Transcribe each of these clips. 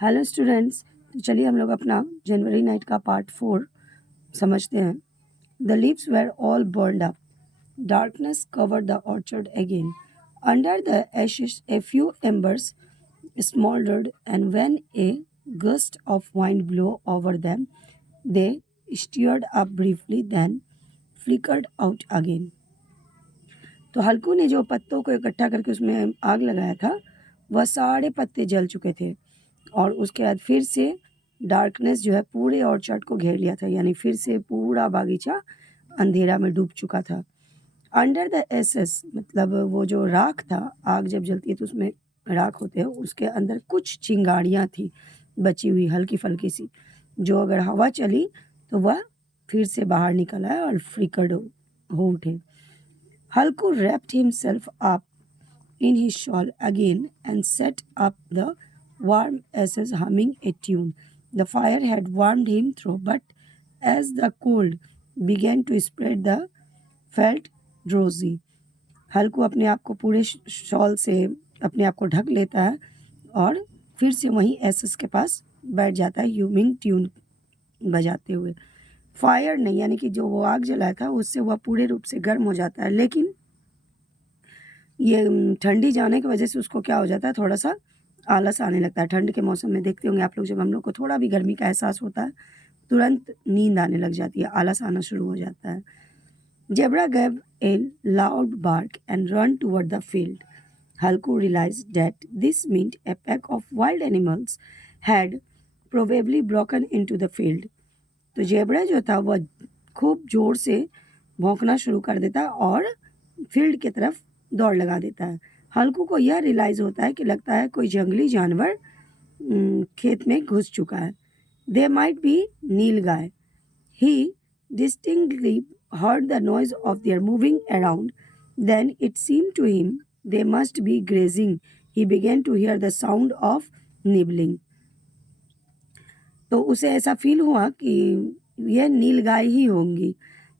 Hello students. तो चलिए हम लोग अपना जनवरी नाइट का पार्ट 4 समझते हैं। The leaves were all burned up, darkness covered the orchard again, under the ashes a few embers smoldered, and when a gust of wind blew over them they stirred up briefly, then flickered out again. तो हल्कू ने जो पत्तों को इकट्ठा करके उसमें आग लगाया था वह सारे पत्ते जल चुके थे और उसके बाद फिर से डार्कनेस जो है पूरे ऑर्चर्ड को घेर लिया था, यानी फिर से पूरा बागीचा अंधेरा में डूब चुका था। अंडर द एसेस मतलब वो जो राख था, आग जब जलती है तो उसमें राख होते हैं, उसके अंदर कुछ चिंगारियाँ थी बची हुई हल्की फल्की सी, जो अगर हवा चली तो वह फिर से बाहर निकल आए और फ्लिकर्ड हो उठे। हल्कू wrapped himself up in his shawl again and set up the warm ashes, humming a tune. The fire had warmed him through, but as the cold began to spread, the felt drowsy. हल्कू अपने आप को पूरे shawl से अपने आप को ढक लेता है और फिर से वहीं एसेस के पास बैठ जाता है ह्यूमिंग ट्यून बजाते हुए। फायर नहीं, यानी कि जो वो आग जलाया था उससे वह पूरे रूप से गर्म हो जाता है, लेकिन ये ठंडी जाने की वजह से उसको क्या हो जाता है, थोड़ा सा आलस आने लगता है। ठंड के मौसम में देखते होंगे आप लोग, जब हम लोग को थोड़ा भी गर्मी का एहसास होता है तुरंत नींद आने लग जाती है, आलस आना शुरू हो जाता है। Jabra gave a loud bark and run toward the field. Halku realized that this meant a pack of wild animals had probably broken into the field. तो जेबरा जो था वह खूब जोर से भौंकना शुरू कर देता है और फील्ड की तरफ दौड़ लगा देता है। हल्कू को यह रियलाइज़ होता है कि लगता है कोई जंगली जानवर खेत में घुस चुका है। They might be nilgai. He distinctly heard the noise of their moving around. Then it seemed to him they must be grazing. He began to hear the sound of nibbling. तो उसे ऐसा फील हुआ कि यह नीलगाय ही होंगी,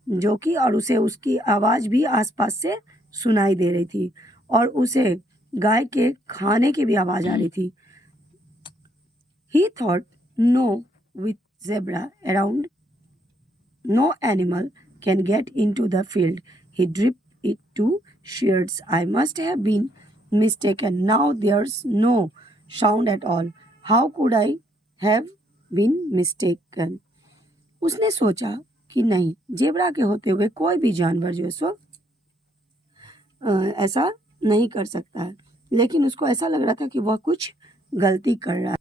जो कि और उसे उसकी आवाज़ भी आसपास से सुनाई दे रही थी और उसे गाय के खाने की भी आवाज़ आ रही थी। He thought, no, with zebra around, no animal can get into the field. He dripped it to shreds. I must have been mistaken. Now there's no sound at all. How could I have been mistaken? उसने सोचा कि नहीं, zebra के होते हुए कोई भी जानवर जो है सो ऐसा नहीं कर सकता है, लेकिन उसको ऐसा लग रहा था कि वह कुछ गलती कर रहा है।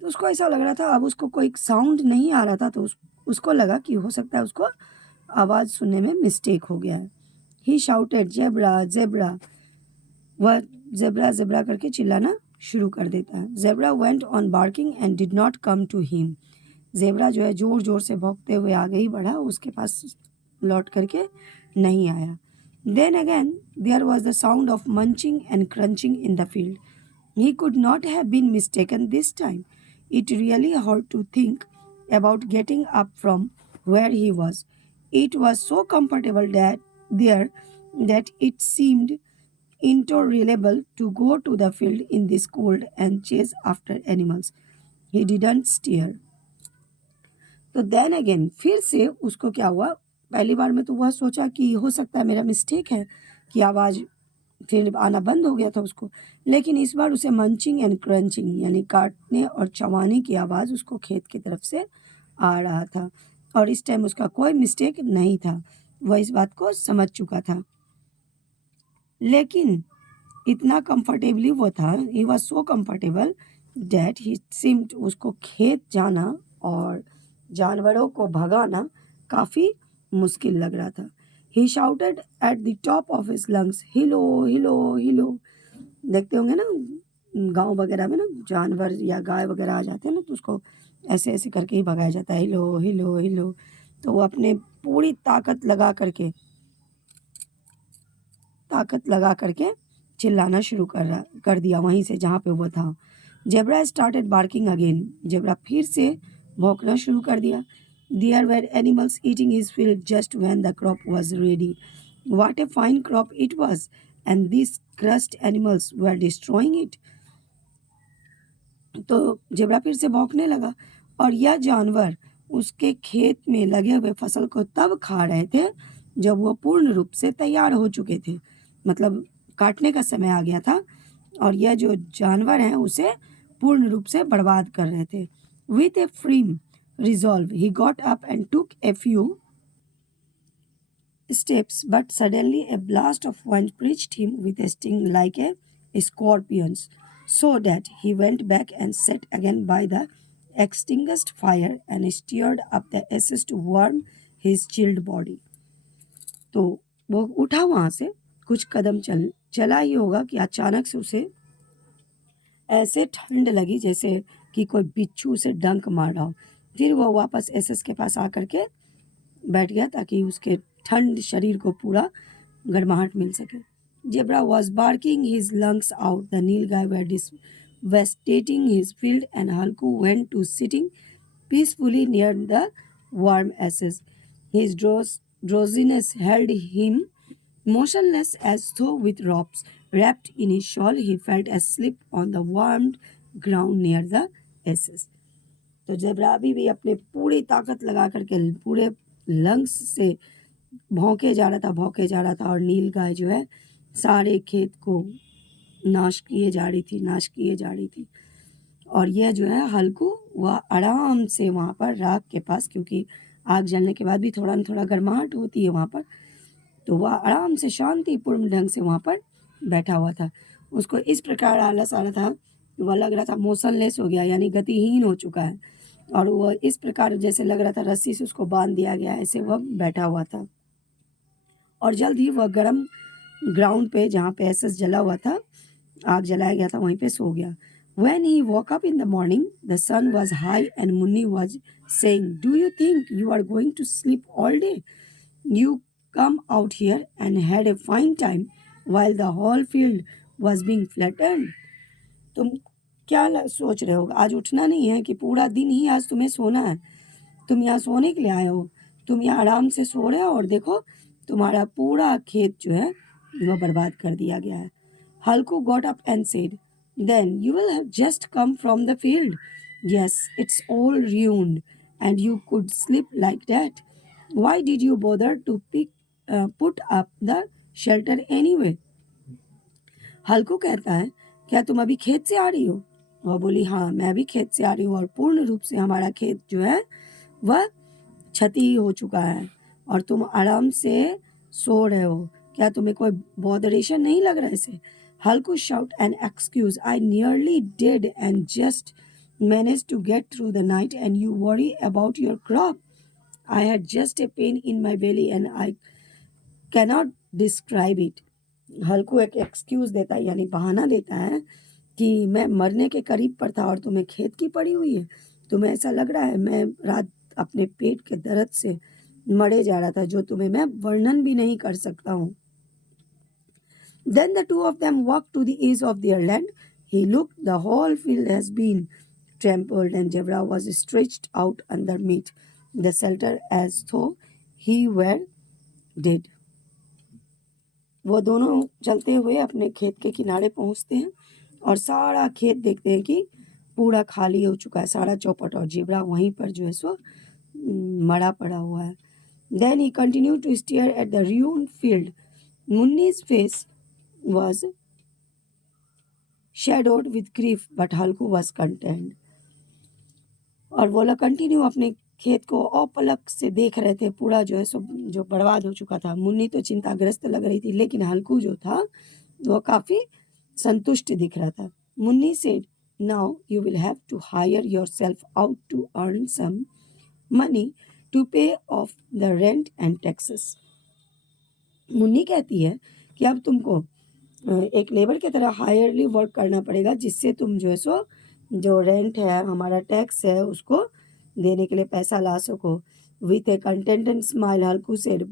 तो उसको ऐसा लग रहा था, अब उसको कोई साउंड नहीं आ रहा था, तो उसको लगा कि हो सकता है उसको आवाज़ सुनने में मिस्टेक हो गया है। ही शाउटेड जेब्रा जेब्रा, वह जेब्रा जेब्रा करके चिल्लाना शुरू कर देता है। Jabra went on barking and did not come to him. Jabra जो है ज़ोर ज़ोर से भौंकते हुए आगे ही बढ़ा, उसके पास लौट करके नहीं आया। Then again there was the sound of munching and crunching in the field. He could not have been mistaken this time. It really hurt to think about getting up from where he was. It was so comfortable that it seemed intolerable to go to the field in this cold and chase after animals. He didn't steer. तो then again फिर से उसको क्या हुआ, पहली बार में तो वह सोचा कि हो सकता है मेरा मिस्टेक है कि आवाज़ फिर आना बंद हो गया था उसको, लेकिन इस बार उसे मंचिंग एंड क्रंचिंग यानी काटने और चबाने की आवाज़ उसको खेत की तरफ से आ रहा था और इस टाइम उसका कोई मिस्टेक नहीं था, वह इस बात को समझ चुका था। लेकिन इतना कंफर्टेबली वो था, he was so comfortable that he seemed, उसको खेत जाना और जानवरों को भगाना काफ़ी मुश्किल लग रहा था। He shouted at the top of his lungs, hello hello हिलो। देखते होंगे ना गांव वगैरह में ना, जानवर या गाय वगैरह आ जाते हैं ना तो उसको ऐसे ऐसे करके ही भगाया जाता है, हिलो हिलो हिलो। तो वो अपने पूरी ताकत लगा करके चिल्लाना शुरू कर दिया वहीं से जहाँ पे वो था। Zebra started barking again, zebra फिर से भौंकना शुरू कर दिया। There were animals eating his field just when the crop was ready. What a fine crop it was, and these crushed animals were destroying it. तो ज़ेबरा फिर से भौंकने लगा और यह जानवर उसके खेत में लगे हुए फसल को तब खा रहे थे जब वो पूर्ण रूप से तैयार हो चुके थे। मतलब काटने का समय आ गया था और यह जो जानवर हैं उसे पूर्ण रूप से बर्बाद कर रहे थे। With a firm resolve, he got up and took a few steps, but suddenly a blast of wind reached him with a sting like a scorpion's, so that he went back and sat again by the extinguished fire and stirred up the ashes to warm his chilled body. तो वो उठा वहां से, कुछ कदम चला ही होगा कि अचानक से उसे ऐसे ठंड लगी जैसे कि कोई बिच्छू उसे डंक मार रहा हो। फिर वो वापस एसएस के पास आकर के बैठ गया ताकि उसके ठंड शरीर को पूरा गर्माहट मिल सके। Zebra was barking his lungs out, the nilgai were devastating his field and Halku went to sitting peacefully near the warm ashes. His drowsiness held him motionless as though with ropes wrapped in his shawl. He felt asleep on the warmed ground near the ashes. तो zebra अभी भी अपने पूरी ताकत लगा करके पूरे lungs से भौंके जा रहा था और नील गाय जो है सारे खेत को नाश किए जा रही थी। और यह जो है हल्कू वह आराम से वहाँ पर राख के पास, क्योंकि आग जलने के बाद भी थोड़ा न थोड़ा गर्माहट होती है वहाँ पर, तो वह आराम से शांतिपूर्ण ढंग से वहाँ पर बैठा हुआ था। उसको इस प्रकार आलस आ रहा था, वह लग रहा था मोशनलेस हो गया, यानी गतिहीन हो चुका है और वह इस प्रकार जैसे लग रहा था रस्सी से उसको बांध दिया गया, ऐसे वह बैठा हुआ था। और जल्द ही वह गर्म ग्राउंड पे जहाँ पे एसएस जला हुआ था, आग जलाया गया था, वहीं पे सो गया। When he woke up in the morning, the sun was high and Munni was saying, "Do you think you are going to sleep all day? You come out here and had a fine time while the whole field was being flattened." तुम क्या सोच रहे हो? आज उठना नहीं है कि पूरा दिन ही आज तुम्हें सोना है? तुम यहाँ सोने के लिए आए हो? तुम यहाँ आराम से सो रहे हो और देखो तुम्हारा पूरा खेत जो है वह बर्बाद कर दिया गया है। Halku got up and said, "Then you will have just come from the field. Yes, it's all ruined, and you could sleep like that. Why did you bother to put up the shelter anyway?" हल्कू कहता है, क्या तुम अभी खेत से आ रही हो? वह बोली, हाँ मैं भी खेत से आ रही हूँ और पूर्ण रूप से हमारा खेत जो है वह क्षति हो चुका है और तुम आराम से सो रहे हो। क्या तुम्हें कोई बॉदरेशन नहीं लग रहा है इसे? हल्कू shout an excuse. I nearly did and just managed to get through the night and you worry about your crop. I had just a pain in my belly and I cannot describe it. हल्कू एक excuse देता है, यानी बहाना देता है कि मैं मरने के करीब पर था और तुम्हें खेत की पड़ी हुई है। तुम्हें ऐसा लग रहा है मैं रात अपने पेट के दर्द से मरे जा रहा था, जो तुम्हें मैं वर्णन भी नहीं कर सकता हूँ। Then the two of them walked to the edge of their land. He looked, the whole field has been trampled and Zebra was stretched out underneath the shelter as though he were dead. वो दोनों चलते हुए अपने खेत के किनारे पहुंचते हैं और सारा खेत देखते हैं कि पूरा खाली हो चुका है, सारा चौपट, और जेबरा वहीं पर जो है सो मरा पड़ा हुआ है। Then he continued to stare at the ruined field. Munni's face was shadowed with grief, but Halku was content. और वो लोग कंटिन्यू अपने खेत को अपलक से देख रहे थे, पूरा जो है सो जो बर्बाद हो चुका था। मुन्नी तो चिंताग्रस्त लग रही थी, लेकिन हल्कू जो था वो काफी संतुष्ट दिख रहा था। Munni said, now you will have to hire yourself out to earn some money to pay off the rent and taxes. Munni कहती है कि अब तुमको एक लेबर की तरह हायरली वर्क करना पड़ेगा, जिससे तुम जो है सो जो रेंट है, हमारा टैक्स है, उसको देने के लिए पैसा ला सको। With a contented smile Halku said,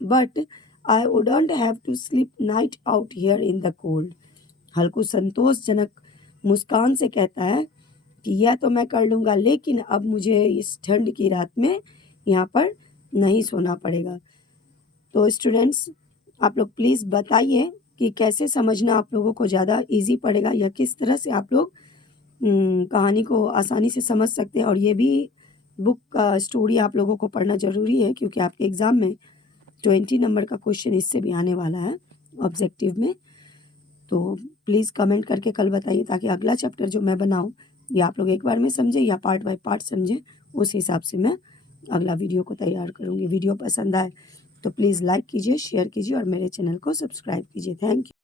but I wouldn't have to sleep night out here in the cold. Halku संतोषजनक मुस्कान से कहता है कि यह तो मैं कर लूँगा, लेकिन अब मुझे इस ठंड की रात में यहाँ पर नहीं सोना पड़ेगा। तो स्टूडेंट्स, आप लोग प्लीज़ बताइए कि कैसे समझना आप लोगों को ज़्यादा इजी पड़ेगा या किस तरह से आप लोग कहानी को आसानी से समझ सकते हैं और ये भी बुक का स्टोरी आप लोगों को पढ़ना ज़रूरी है क्योंकि आपके एग्ज़ाम में 20 नंबर का क्वेश्चन इससे भी आने वाला है ऑब्जेक्टिव में। तो प्लीज़ कमेंट करके कल बताइए ताकि अगला चैप्टर जो मैं बनाऊँ या आप लोग एक बार में समझें या पार्ट बाय पार्ट समझें, उस हिसाब से मैं अगला वीडियो को तैयार करूँगी। वीडियो पसंद आए तो प्लीज़ लाइक कीजिए, शेयर कीजिए और मेरे चैनल को सब्सक्राइब कीजिए। Thank you.